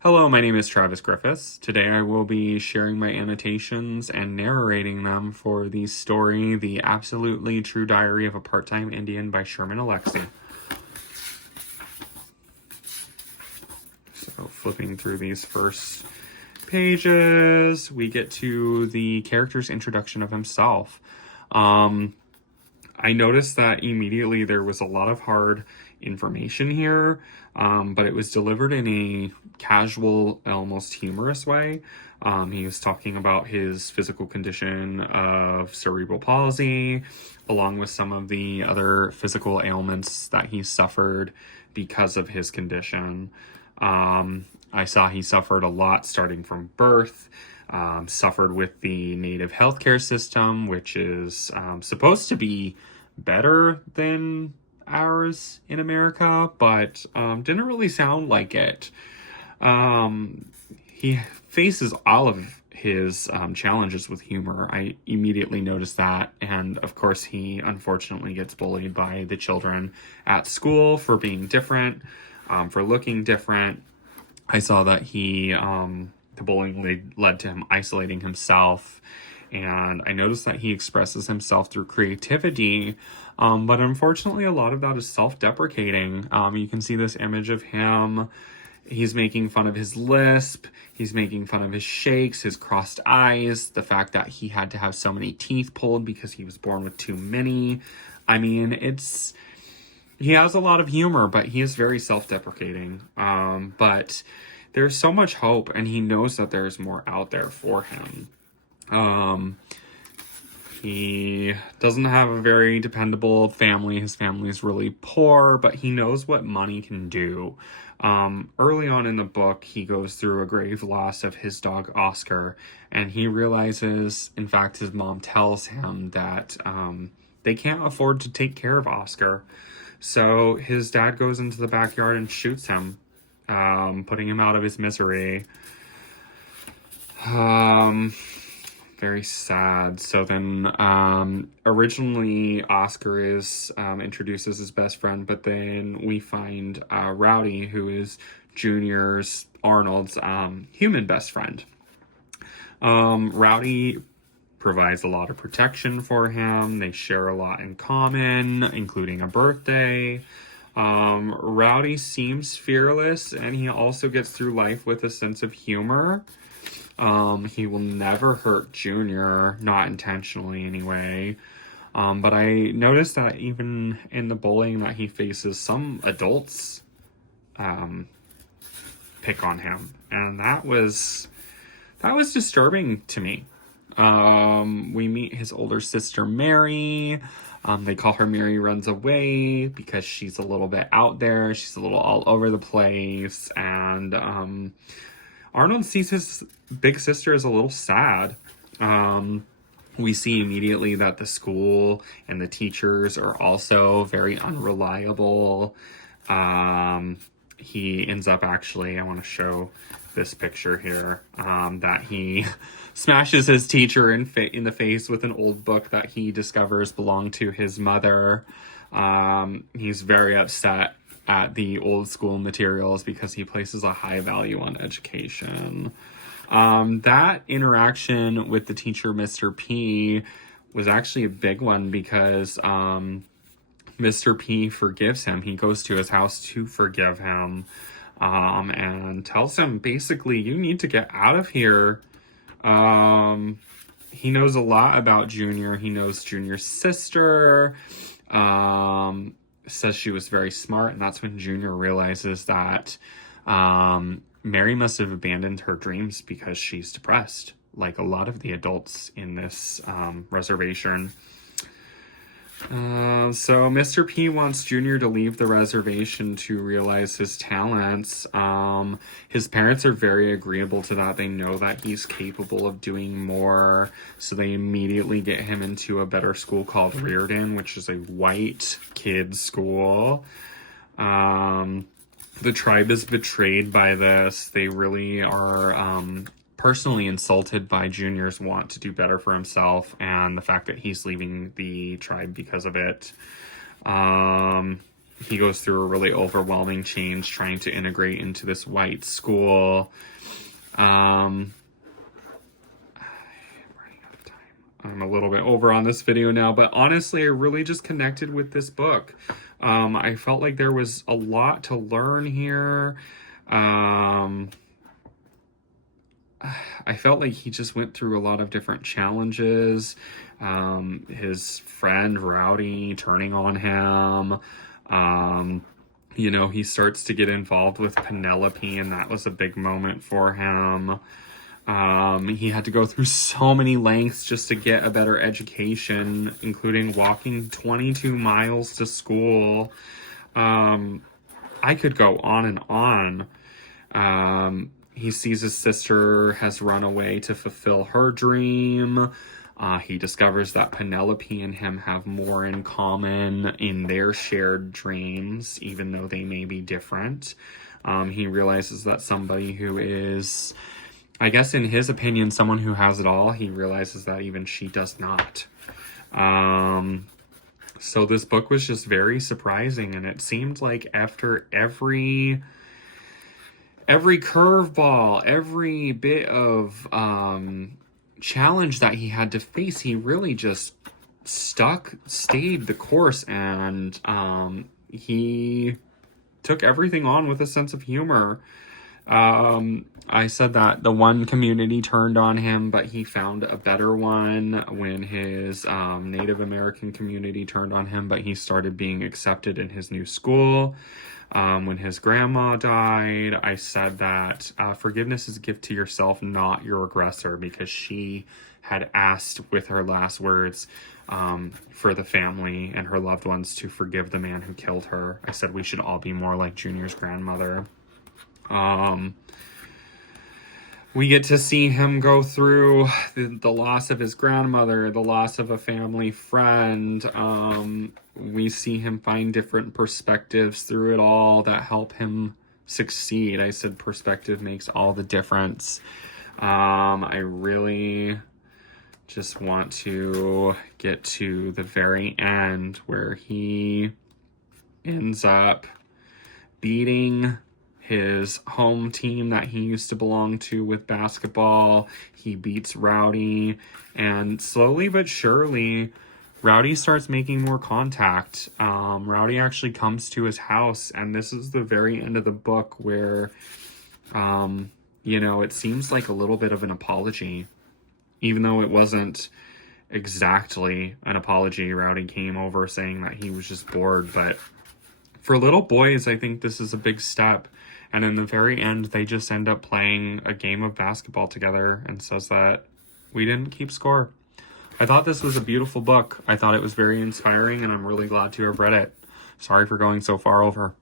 Hello, my name is Travis Griffiths. Today I will be sharing my annotations and narrating them for the story, The Absolutely True Diary of a Part-Time Indian by Sherman Alexie. So flipping through these first pages, we get to the character's introduction of himself. I noticed that immediately there was a lot of hard information here, but it was delivered in a casual, almost humorous way. He was talking about his physical condition of cerebral palsy, along with some of the other physical ailments that he suffered because of his condition. I saw he suffered a lot starting from birth. Suffered with the native healthcare system, which is supposed to be better than ours in America, but didn't really sound like it. He faces all of his challenges with humor. I immediately noticed that, and of course he unfortunately gets bullied by the children at school for being different, for looking different. I saw that the bullying led to him isolating himself, and I noticed that he expresses himself through creativity, but unfortunately a lot of that is self-deprecating. You can see this image of him. He's making fun of his lisp, he's making fun of his shakes, his crossed eyes, the fact that he had to have so many teeth pulled because he was born with too many. I mean, he has a lot of humor, but he is very self-deprecating. But there's so much hope, and he knows that there's more out there for him. He doesn't have a very dependable family. His family is really poor, but he knows what money can do. Early on in the book, he goes through a grave loss of his dog, Oscar, and he realizes, in fact, his mom tells him that they can't afford to take care of Oscar. So his dad goes into the backyard and shoots him, putting him out of his misery. Very sad. So then, originally Oscar is introduced as his best friend, but then we find Rowdy, who is Arnold's human best friend. Rowdy provides a lot of protection for him. They share a lot in common, including a birthday. Rowdy seems fearless, and he also gets through life with a sense of humor. He will never hurt Junior, not intentionally anyway. But I noticed that even in the bullying that he faces, some adults pick on him, and that was disturbing to me. We meet his older sister, Mary. They call her Mary Runs Away because she's a little bit out there. She's a little all over the place. And Arnold sees his big sister as a little sad. We see immediately that the school and the teachers are also very unreliable. He ends up I want to show this picture here, that he smashes his teacher in the face with an old book that he discovers belonged to his mother. He's very upset at the old school materials because he places a high value on education. That interaction with the teacher, Mr. P, was actually a big one because Mr. P forgives him. He goes to his house to forgive him, and tells him, basically, you need to get out of here. He knows a lot about Junior. He knows Junior's sister. Says she was very smart, and that's when Junior realizes that Mary must have abandoned her dreams because she's depressed, like a lot of the adults in this reservation. So Mr. P wants Junior to leave the reservation to realize his talents. His parents are very agreeable to that. They know that he's capable of doing more, so they immediately get him into a better school called Reardon, which is a white kids school. The tribe is betrayed by this. They really are personally insulted by Junior's want to do better for himself and the fact that he's leaving the tribe because of it. he goes through a really overwhelming change trying to integrate into this white school. I'm running out of time. I'm a little bit over on this video now, but honestly, I really just connected with this book. I felt like there was a lot to learn here. I felt like he just went through a lot of different challenges. His friend Rowdy turning on him. He starts to get involved with Penelope, and that was a big moment for him. He had to go through so many lengths just to get a better education, including walking 22 miles to school. I could go on and on. He sees his sister has run away to fulfill her dream. He discovers that Penelope and him have more in common in their shared dreams, even though they may be different. He realizes that somebody who is, I guess in his opinion, someone who has it all, he realizes that even she does not. So this book was just very surprising, and it seemed like after every curveball, every bit of challenge that he had to face, he really just stayed the course, and he took everything on with a sense of humor. I said that the one community turned on him, but he found a better one when his Native American community turned on him, but he started being accepted in his new school. When his grandma died, I said that forgiveness is a gift to yourself, not your aggressor, because she had asked with her last words for the family and her loved ones to forgive the man who killed her. I said we should all be more like Junior's grandmother. We get to see him go through the loss of his grandmother, the loss of a family friend. We see him find different perspectives through it all that help him succeed. I said perspective makes all the difference. I really just want to get to the very end where he ends up beating his home team that he used to belong to with basketball. He beats Rowdy, and slowly but surely, Rowdy starts making more contact. Rowdy actually comes to his house, and this is the very end of the book where, it seems like a little bit of an apology, even though it wasn't exactly an apology. Rowdy came over saying that he was just bored, but for little boys, I think this is a big step. And in the very end, they just end up playing a game of basketball together and says that we didn't keep score. I thought this was a beautiful book. I thought it was very inspiring, and I'm really glad to have read it. Sorry for going so far over.